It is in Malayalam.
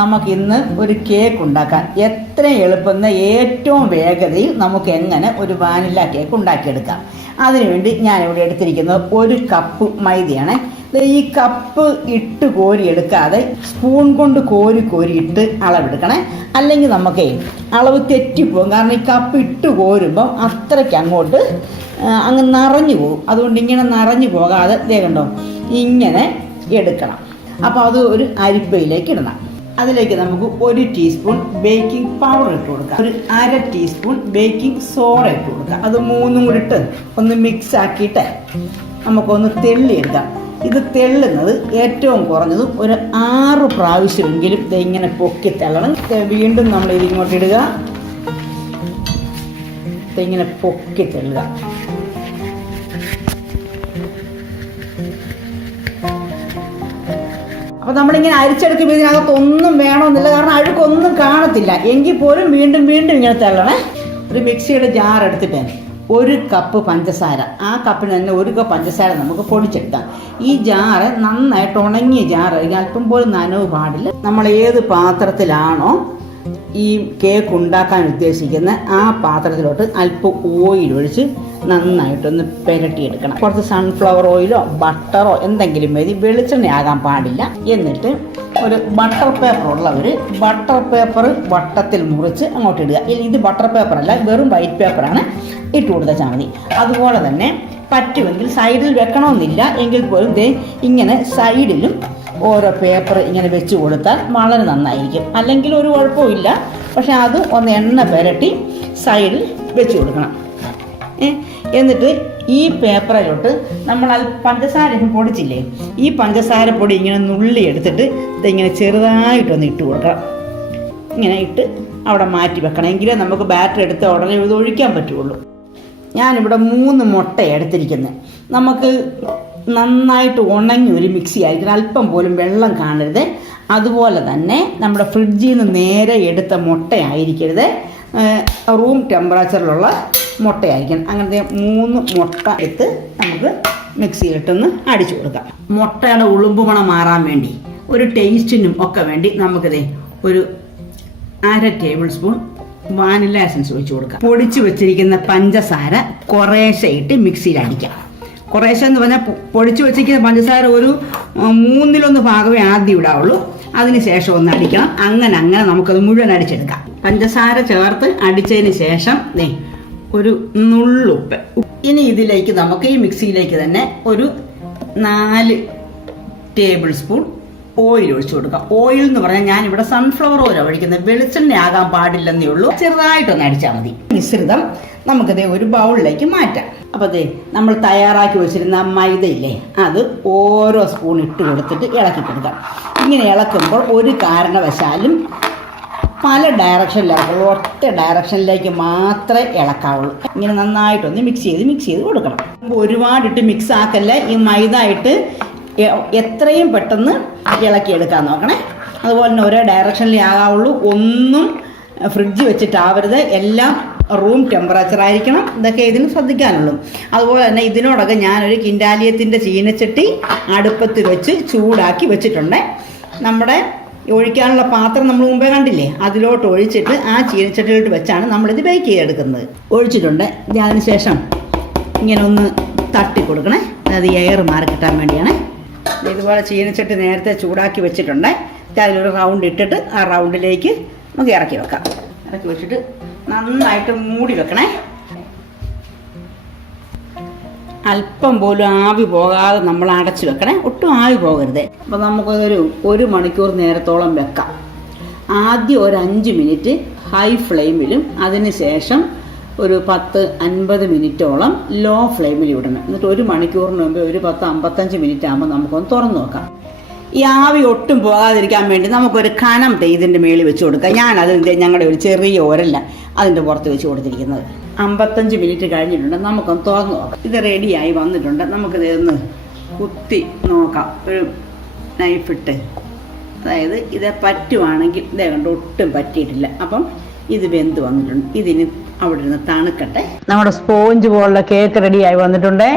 നമുക്ക് ഇന്ന് ഒരു കേക്ക് ഉണ്ടാക്കാൻ. എത്ര എളുപ്പമെന്ന ഏറ്റവും വേഗതയിൽ നമുക്ക് എങ്ങനെ ഒരു വാനില കേക്ക് ഉണ്ടാക്കിയെടുക്കാം. അതിനുവേണ്ടി ഇവിടെ എടുത്തിരിക്കുന്നത് ഒരു കപ്പ് മൈദയാണ്. ഈ കപ്പ് ഇട്ട് കോരി എടുക്കാതെ സ്പൂൺ കൊണ്ട് കോരി കോരി ഇട്ട് അളവെടുക്കണേ. അല്ലെങ്കിൽ നമുക്ക് അളവ് തെറ്റിപ്പോകും കാരണം ഈ കപ്പ് ഇട്ട് കോരുമ്പം അത്രയ്ക്ക് അങ്ങോട്ട് അങ്ങ് നിറഞ്ഞു പോകും. അതുകൊണ്ട് ഇങ്ങനെ നിറഞ്ഞു പോകാതെ ദേ കണ്ടോ ഇങ്ങനെ എടുക്കണം. അപ്പോൾ അത് ഒരു അരിപ്പയിലേക്ക് ഇടണം. അതിലേക്ക് നമുക്ക് ഒരു ടീസ്പൂൺ ബേക്കിംഗ് പൗഡർ ഇട്ട് കൊടുക്കാം. ഒരു അര ടീസ്പൂൺ ബേക്കിംഗ് സോഡ ഇട്ട് കൊടുക്കാം. അത് മൂന്നും കൂടി ഇട്ട് ഒന്ന് മിക്സ് ആക്കിയിട്ട് നമുക്കൊന്ന് തെള്ളിയെടുക്കാം. ഇത് തെള്ളുന്നത് ഏറ്റവും കുറഞ്ഞത് ഒരു ആറ് പ്രാവശ്യമെങ്കിലും ഇത് ഇങ്ങനെ പൊക്കി തള്ളണം. വീണ്ടും നമ്മൾ ഇതിങ്ങോട്ട് ഇടുക. ഇതിങ്ങനെ പൊക്കി തെള്ളുക. അപ്പോൾ നമ്മളിങ്ങനെ അരിച്ചെടുക്കുമ്പോൾ ഇതിനകത്ത് ഒന്നും വേണമെന്നില്ല. കാരണം അഴുക്കൊന്നും കാണത്തില്ല. എങ്കിൽ പോലും വീണ്ടും വീണ്ടും ഇങ്ങനെ തള്ളണേ. ഒരു മിക്സിയുടെ ജാർ എടുത്തിട്ട് ഒരു കപ്പ് പഞ്ചസാര. ആ കപ്പിന് തന്നെ ഒരു കപ്പ് പഞ്ചസാര നമുക്ക് പൊടിച്ചെടുക്കാം. ഈ ജാറ് നന്നായിട്ട് ഉണങ്ങിയ ജാറ് അല്പം പോലും നനവ് പാടില്ല. നമ്മൾ ഏത് പാത്രത്തിലാണോ ഈ കേക്ക് ഉണ്ടാക്കാൻ ഉദ്ദേശിക്കുന്ന ആ പാത്രത്തിലോട്ട് അല്പം ഓയിൽ ഒഴിച്ച് നന്നായിട്ടൊന്ന് പുരട്ടിയെടുക്കണം. കുറച്ച് സൺഫ്ലവർ ഓയിലോ ബട്ടറോ എന്തെങ്കിലും മതി വെളിച്ചെണ്ണയാകാൻ പാടില്ല. എന്നിട്ട് ഒരു ബട്ടർ പേപ്പർ ഉള്ളവർ ബട്ടർ പേപ്പർ വട്ടത്തിൽ മുറിച്ച് അങ്ങോട്ട് ഇടുക. ഇത് ബട്ടർ പേപ്പർ അല്ല വെറും വൈറ്റ് പേപ്പറാണ് ഇട്ട് കൊടുത്താൽ മതി. അതുപോലെ തന്നെ പറ്റുമെങ്കിൽ സൈഡിൽ വെക്കണമെന്നില്ല. എങ്കിൽ പോലും ഇങ്ങനെ സൈഡിലും ഓരോ പേപ്പർ ഇങ്ങനെ വെച്ച് കൊടുത്താൽ വളരെ നന്നായിരിക്കും. അല്ലെങ്കിൽ ഒരു കുഴപ്പമില്ല പക്ഷെ അത് ഒന്ന് എണ്ണ പുരട്ടി സൈഡിൽ വെച്ച് കൊടുക്കണം. എന്നിട്ട് ഈ പേപ്പറിലോട്ട് നമ്മൾ അത് പഞ്ചസാര പൊടിച്ചില്ലേ? ഈ പഞ്ചസാര പൊടി ഇങ്ങനെ നുള്ളി എടുത്തിട്ട് ഇതിങ്ങനെ ചെറുതായിട്ടൊന്ന് ഇട്ട് കൊടുക്കണം. ഇങ്ങനെ ഇട്ട് അവിടെ മാറ്റി വെക്കണം. എങ്കിലേ നമുക്ക് ബാറ്ററി എടുത്ത് ഉടനെ ഇത് ഒഴിക്കാൻ പറ്റുള്ളൂ. ഞാനിവിടെ മൂന്ന് മുട്ട എടുത്തിരിക്കുന്നത്. നമുക്ക് നന്നായിട്ട് ഉണങ്ങി ഒരു മിക്സി ആയിരിക്കണം. അല്പം പോലും വെള്ളം കാണരുത്. അതുപോലെ തന്നെ നമ്മുടെ ഫ്രിഡ്ജിൽ നിന്ന് നേരെ എടുത്ത മുട്ടയായിരിക്കരുത്. റൂം ടെമ്പറേച്ചറിലുള്ള മുട്ടയായിരിക്കണം. അങ്ങനത്തെ മൂന്ന് മുട്ട എടുത്ത് നമുക്ക് മിക്സിയിലിട്ടൊന്ന് അടിച്ചു കൊടുക്കാം. മുട്ടയുടെ ഉളുമ്പ് മാറാൻ വേണ്ടി ഒരു ടേസ്റ്റിനും ഒക്കെ വേണ്ടി നമുക്കിതേ ഒരു അര ടേബിൾ സ്പൂൺ വാനില എസൻസ് ഒഴിച്ച് കൊടുക്കാം. പൊടിച്ചു വെച്ചിരിക്കുന്ന പഞ്ചസാര കുറേശ്ശെ ഇട്ട് മിക്സിയിൽ അടിക്കാം. കുറേശ്ശെ എന്ന് പറഞ്ഞാൽ പൊടിച്ചു വെച്ചിരിക്കുന്ന പഞ്ചസാര ഒരു മൂന്നിലൊന്ന് ഭാഗമേ ആദ്യം ഇടാവുള്ളൂ. അതിന് ശേഷം ഒന്ന് അടിക്കണം. അങ്ങനെ അങ്ങനെ നമുക്കത് മുഴുവൻ അടിച്ചെടുക്കാം. പഞ്ചസാര ചേർത്ത് അടിച്ചതിന് ശേഷം ദേ ഒരു നുള്ളുപ്പ് ഇനി ഇതിലേക്ക് നമുക്ക് ഈ മിക്സിയിലേക്ക് തന്നെ ഒരു നാല് ടേബിൾ സ്പൂൺ ഓയിൽ ഒഴിച്ചു കൊടുക്കാം. ഓയിൽ എന്ന് പറഞ്ഞാൽ ഞാൻ ഇവിടെ സൺഫ്ലവർ ഓയിലാണ് ഒഴിക്കുന്നത്. വെളിച്ചെണ്ണ ആകാൻ പാടില്ലെന്നേ ഉള്ളൂ. ചെറുതായിട്ടൊന്ന് അടിച്ചാൽ മതി. മിശ്രിതം നമുക്കത് ഒരു ബൗളിലേക്ക് മാറ്റാം. അപ്പോൾ അതെ നമ്മൾ തയ്യാറാക്കി വെച്ചിരുന്ന മൈദയില്ലേ അത് ഓരോ സ്പൂൺ ഇട്ട് കൊടുത്തിട്ട് ഇളക്കി കൊടുക്കാം. ഇങ്ങനെ ഇളക്കുമ്പോൾ ഒരു കാരണവശാലും പല ഡയറക്ഷനിൽ ഒറ്റ ഡയറക്ഷനിലേക്ക് മാത്രമേ ഇളക്കാവുള്ളൂ. ഇങ്ങനെ നന്നായിട്ടൊന്ന് മിക്സ് ചെയ്ത് മിക്സ് ചെയ്ത് കൊടുക്കണം. ഒരുപാടിട്ട് മിക്സ് ആക്കല്ല ഈ മൈദ ഇട്ട് എത്രയും പെട്ടെന്ന് ഇളക്കിയെടുക്കാൻ നോക്കണേ. അതുപോലെ തന്നെ ഒരേ ഡയറക്ഷനിലേ ആകാവുള്ളൂ. ഒന്നും ഫ്രിഡ്ജ് വെച്ചിട്ടാവരുത്. എല്ലാം റൂം ടെമ്പറേച്ചർ ആയിരിക്കണം. ഇതൊക്കെ ഇതിന് ശ്രദ്ധിക്കാനുള്ളൂ. അതുപോലെ തന്നെ ഇതിനോടൊക്കെ ഞാനൊരു കിൻഡാലിയത്തിന്റെ ചീനച്ചട്ടി അടുപ്പത്ത് വെച്ച് ചൂടാക്കി വെച്ചിട്ടുണ്ട്. നമ്മുടെ ഒഴിക്കാനുള്ള പാത്രം നമ്മൾ മുമ്പേ കണ്ടില്ലേ? അതിലോട്ട് ഒഴിച്ചിട്ട് ആ ചീനച്ചട്ടിയിലോട്ട് വെച്ചാണ് നമ്മളിത് ബേക്ക് ചെയ്തെടുക്കുന്നത്. ഒഴിച്ചിട്ടുണ്ട്. അതിന് ശേഷം ഇങ്ങനെ ഒന്ന് തട്ടി കൊടുക്കണേ. അതായത് എയർ മാറി കിട്ടാൻ വേണ്ടിയാണ്. ഇതുപോലെ ചീനച്ചട്ടി നേരത്തെ ചൂടാക്കി വെച്ചിട്ടുണ്ട്. അതിലൊരു റൗണ്ട് ഇട്ടിട്ട് ആ റൗണ്ടിലേക്ക് നമുക്ക് ഇറക്കി വെക്കാം. ഇറക്കി വെച്ചിട്ട് നന്നായിട്ട് മൂടി വെക്കണേ. അല്പം പോലും ആവി പോകാതെ നമ്മൾ അടച്ചു വെക്കണേ. ഒട്ടും ആവി പോകരുത്. അപ്പോൾ നമുക്കതൊരു ഒരു മണിക്കൂർ നേരത്തോളം വെക്കാം. ആദ്യം ഒരു അഞ്ച് മിനിറ്റ് ഹൈ ഫ്ലെയിമിലും അതിന് ശേഷം ഒരു പത്ത് അൻപത് മിനിറ്റോളം ലോ ഫ്ലെയിമിൽ ഇടണം. എന്നിട്ട് ഒരു മണിക്കൂറിന് മുമ്പ് ഒരു പത്ത് അമ്പത്തഞ്ച് മിനിറ്റ് ആകുമ്പോൾ നമുക്കൊന്ന് തുറന്നു നോക്കാം. ഈ ആവി ഒട്ടും പോകാതിരിക്കാൻ വേണ്ടി നമുക്കൊരു കനം ഇതിന്റെ മേളിൽ വെച്ച് കൊടുക്കാം. അതിന്റെ ഞങ്ങളുടെ ഒരു ചെറിയ ഓരല്ല അതിന്റെ പുറത്ത് വെച്ച് കൊടുത്തിരിക്കുന്നത്. അമ്പത്തഞ്ച് മിനിറ്റ് കഴിഞ്ഞിട്ടുണ്ട്. നമുക്കൊന്ന് തുറന്നു നോക്കാം. ഇത് റെഡിയായി വന്നിട്ടുണ്ട്. നമുക്കിത് ഒന്ന് കുത്തി നോക്കാം. ഒരു നൈഫിട്ട് അതായത് ഇത് പറ്റുവാണെങ്കിൽ ഇതേ കണ്ട് ഒട്ടും പറ്റിയിട്ടില്ല. അപ്പം ഇത് വെന്ത് വന്നിട്ടുണ്ട്. ഇതിന് അവിടെ ഇരുന്ന് തണുക്കട്ടെ. നമ്മുടെ സ്പോഞ്ച് പോലുള്ള കേക്ക് റെഡിയായി വന്നിട്ടുണ്ട്.